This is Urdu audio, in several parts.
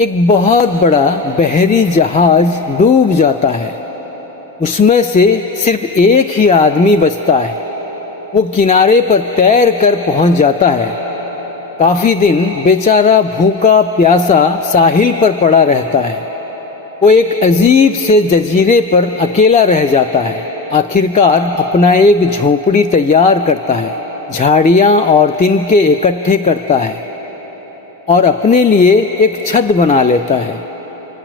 ایک بہت بڑا بحری جہاز ڈوب جاتا ہے۔ اس میں سے صرف ایک ہی آدمی بچتا ہے۔ وہ کنارے پر تیر کر پہنچ جاتا ہے۔ کافی دن بیچارہ بھوکا پیاسا ساحل پر پڑا رہتا ہے۔ وہ ایک عجیب سے جزیرے پر اکیلا رہ جاتا ہے۔ آخرکار اپنا ایک جھونپڑی تیار کرتا ہے، جھاڑیاں اور تنکے اکٹھے کرتا ہے اور اپنے لیے ایک چھت بنا لیتا ہے۔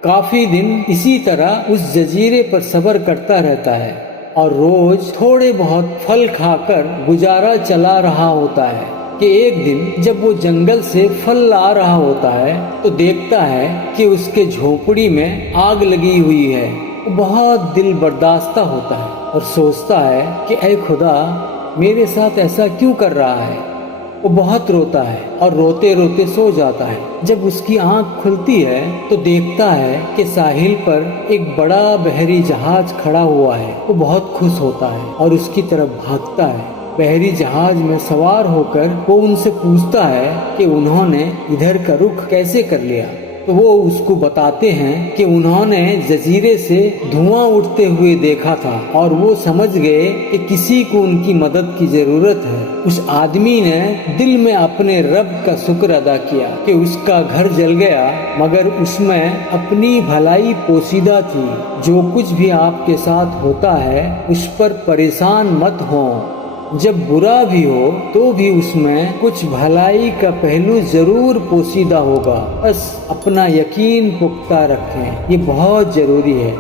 کافی دن اسی طرح اس جزیرے پر صبر کرتا رہتا ہے اور روز تھوڑے بہت پھل کھا کر گزارا چلا رہا ہوتا ہے کہ ایک دن جب وہ جنگل سے پھل لا رہا ہوتا ہے تو دیکھتا ہے کہ اس کے جھونپڑی میں آگ لگی ہوئی ہے۔ وہ بہت دل برداشتہ ہوتا ہے اور سوچتا ہے کہ اے خدا، میرے ساتھ ایسا کیوں کر رہا ہے۔ وہ بہت روتا ہے اور روتے روتے سو جاتا ہے۔ جب اس کی آنکھ کھلتی ہے تو دیکھتا ہے کہ ساحل پر ایک بڑا بحری جہاز کھڑا ہوا ہے۔ وہ بہت خوش ہوتا ہے اور اس کی طرف بھاگتا ہے۔ بحری جہاز میں سوار ہو کر وہ ان سے پوچھتا ہے کہ انہوں نے ادھر کا رخ کیسے کر لیا۔ تو وہ اس کو بتاتے ہیں کہ انہوں نے جزیرے سے دھواں اٹھتے ہوئے دیکھا تھا اور وہ سمجھ گئے کہ کسی کو ان کی مدد کی ضرورت ہے۔ اس آدمی نے دل میں اپنے رب کا شکر ادا کیا کہ اس کا گھر جل گیا، مگر اس میں اپنی بھلائی پوشیدہ تھی۔ جو کچھ بھی آپ کے ساتھ ہوتا ہے اس پر پریشان مت ہوں۔ جب برا بھی ہو تو بھی اس میں کچھ بھلائی کا پہلو ضرور پوشیدہ ہوگا۔ بس اپنا یقین پختہ رکھیں، یہ بہت ضروری ہے۔